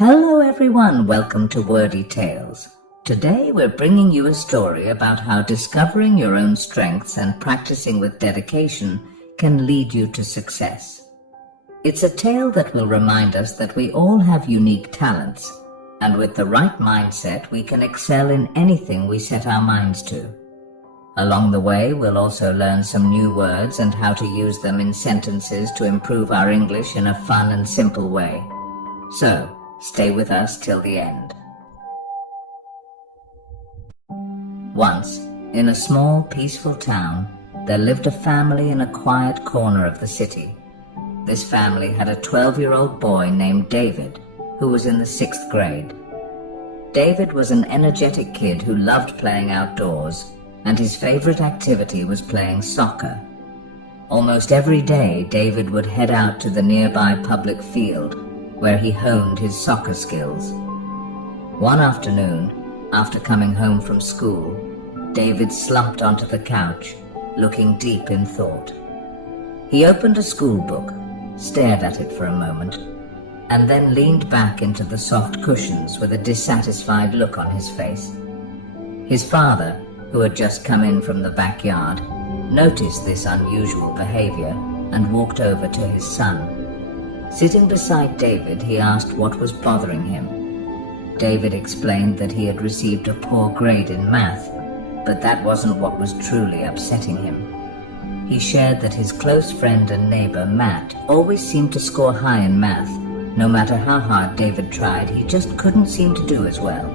Hello everyone, welcome to Wordy Tales. Today we're bringing you a story about how discovering your own strengths and practicing with dedication can lead you to success. It's a tale that will remind us that we all have unique talents, and with the right mindset we can excel in anything we set our minds to. Along the way, we'll also learn some new words and how to use them in sentences to improve our English in a fun and simple way. So, stay with us till the end. Once, in a small, peaceful town, there lived a family in a quiet corner of the city. This family had a 12-year-old boy named David, who was in the 6th grade. David was an energetic kid who loved playing outdoors, and his favorite activity was playing soccer. Almost every day, David would head out to the nearby public field, where he honed his soccer skills. One afternoon, after coming home from school, David slumped onto the couch, looking deep in thought. He opened a school book, stared at it for a moment, and then leaned back into the soft cushions with a dissatisfied look on his face. His father, who had just come in from the backyard, noticed this unusual behavior and walked over to his son. Sitting beside David, he asked what was bothering him. David explained that he had received a poor grade in math, but that wasn't what was truly upsetting him. He shared that his close friend and neighbor, Matt, always seemed to score high in math. No matter how hard David tried, he just couldn't seem to do as well.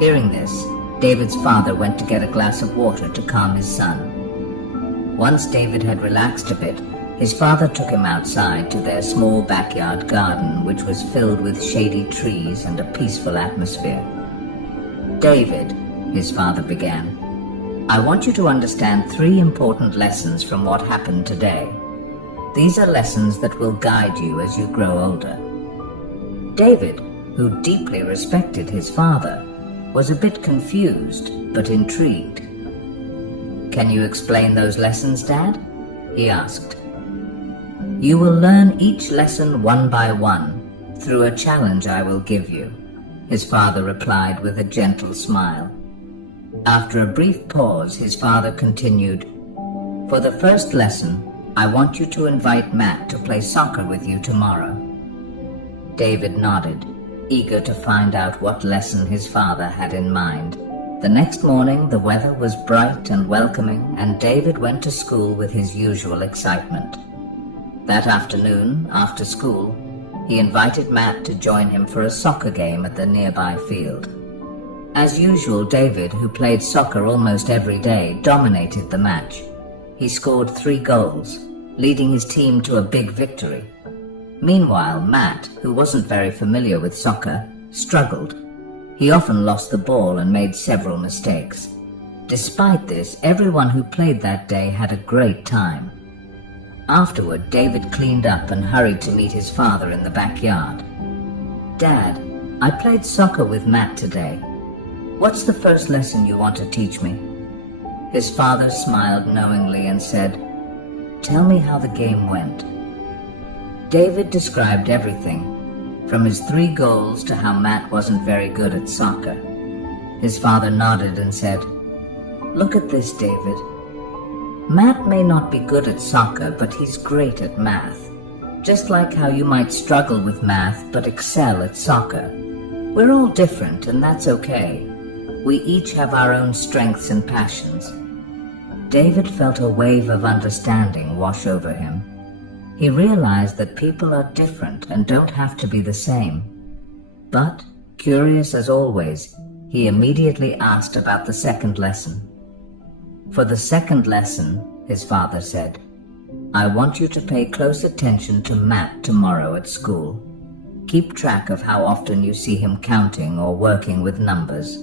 Hearing this, David's father went to get a glass of water to calm his son. Once David had relaxed a bit, his father took him outside to their small backyard garden, which was filled with shady trees and a peaceful atmosphere. "David," his father began, "I want you to understand 3 important lessons from what happened today. These are lessons that will guide you as you grow older." David, who deeply respected his father, was a bit confused but intrigued. "Can you explain those lessons, Dad?" he asked. "You will learn each lesson one by one, through a challenge I will give you," his father replied with a gentle smile. After a brief pause, his father continued, "For the first lesson, I want you to invite Matt to play soccer with you tomorrow." David nodded, eager to find out what lesson his father had in mind. The next morning, the weather was bright and welcoming, and David went to school with his usual excitement. That afternoon, after school, he invited Matt to join him for a soccer game at the nearby field. As usual, David, who played soccer almost every day, dominated the match. He scored 3 goals, leading his team to a big victory. Meanwhile, Matt, who wasn't very familiar with soccer, struggled. He often lost the ball and made several mistakes. Despite this, everyone who played that day had a great time. Afterward, David cleaned up and hurried to meet his father in the backyard. "Dad, I played soccer with Matt today. What's the first lesson you want to teach me?" His father smiled knowingly and said, "Tell me how the game went." David described everything, from his 3 goals to how Matt wasn't very good at soccer. His father nodded and said, "Look at this, David. Matt may not be good at soccer, but he's great at math. Just like how you might struggle with math but excel at soccer. We're all different, and that's okay. We each have our own strengths and passions." David felt a wave of understanding wash over him. He realized that people are different and don't have to be the same. But, curious as always, he immediately asked about the second lesson. "For the second lesson," his father said, "I want you to pay close attention to Matt tomorrow at school. Keep track of how often you see him counting or working with numbers."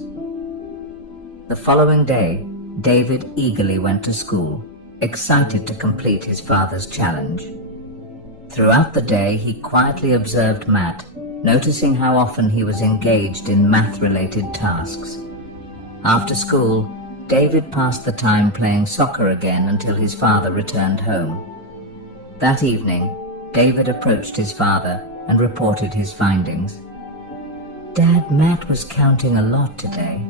The following day, David eagerly went to school, excited to complete his father's challenge. Throughout the day, he quietly observed Matt, noticing how often he was engaged in math-related tasks. After school, David passed the time playing soccer again until his father returned home. That evening, David approached his father and reported his findings. "Dad, Matt was counting a lot today.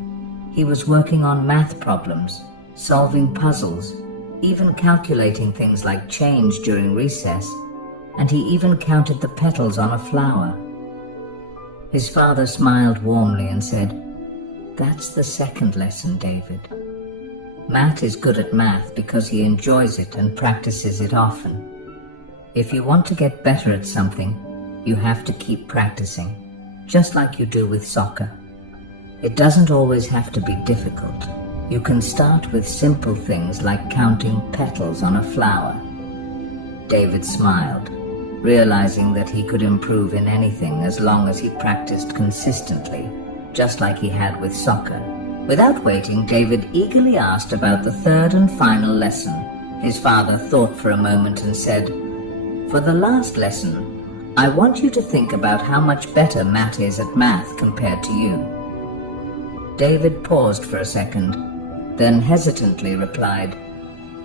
He was working on math problems, solving puzzles, even calculating things like change during recess, and he even counted the petals on a flower." His father smiled warmly and said, "That's the second lesson, David. Matt is good at math because he enjoys it and practices it often. If you want to get better at something, you have to keep practicing, just like you do with soccer. It doesn't always have to be difficult. You can start with simple things like counting petals on a flower." David smiled, realizing that he could improve in anything as long as he practiced consistently, just like he had with soccer. Without waiting, David eagerly asked about the third and final lesson. His father thought for a moment and said, "For the last lesson, I want you to think about how much better Matt is at math compared to you." David paused for a second, then hesitantly replied,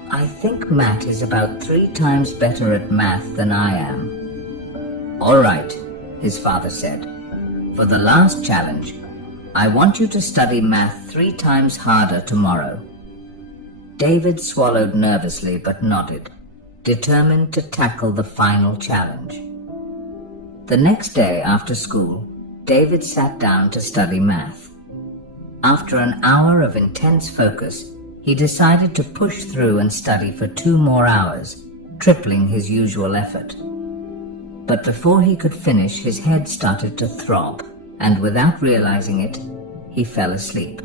"I think Matt is about 3 times better at math than I am." "All right," his father said. "For the last challenge, I want you to study math 3 times harder tomorrow." David swallowed nervously but nodded, determined to tackle the final challenge. The next day after school, David sat down to study math. After an hour of intense focus, he decided to push through and study for 2 more hours, tripling his usual effort. But before he could finish, his head started to throb, and without realizing it, he fell asleep.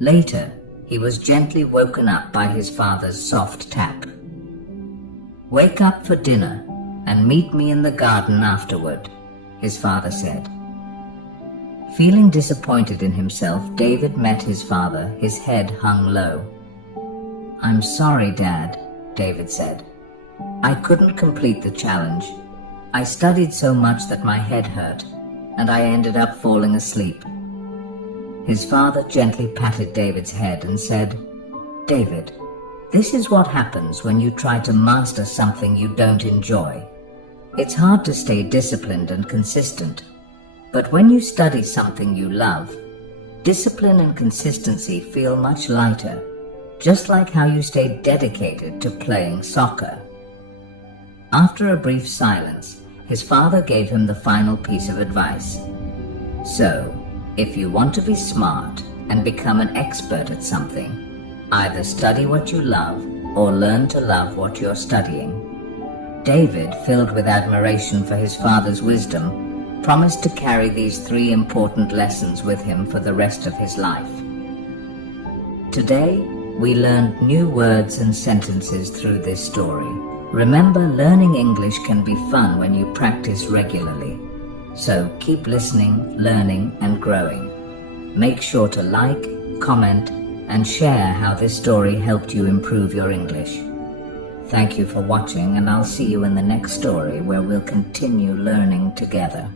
Later, he was gently woken up by his father's soft tap. "Wake up for dinner and meet me in the garden afterward," his father said. Feeling disappointed in himself, David met his father, his head hung low. "I'm sorry, Dad," David said. "I couldn't complete the challenge. I studied so much that my head hurt, and I ended up falling asleep." His father gently patted David's head and said, "David, this is what happens when you try to master something you don't enjoy. It's hard to stay disciplined and consistent. But when you study something you love, discipline and consistency feel much lighter, just like how you stay dedicated to playing soccer." After a brief silence, his father gave him the final piece of advice. "So, if you want to be smart and become an expert at something, either study what you love or learn to love what you're studying." David, filled with admiration for his father's wisdom, promised to carry these 3 important lessons with him for the rest of his life. Today, we learned new words and sentences through this story. Remember, learning English can be fun when you practice regularly. So keep listening, learning, and growing. Make sure to like, comment, and share how this story helped you improve your English. Thank you for watching, and I'll see you in the next story where we'll continue learning together.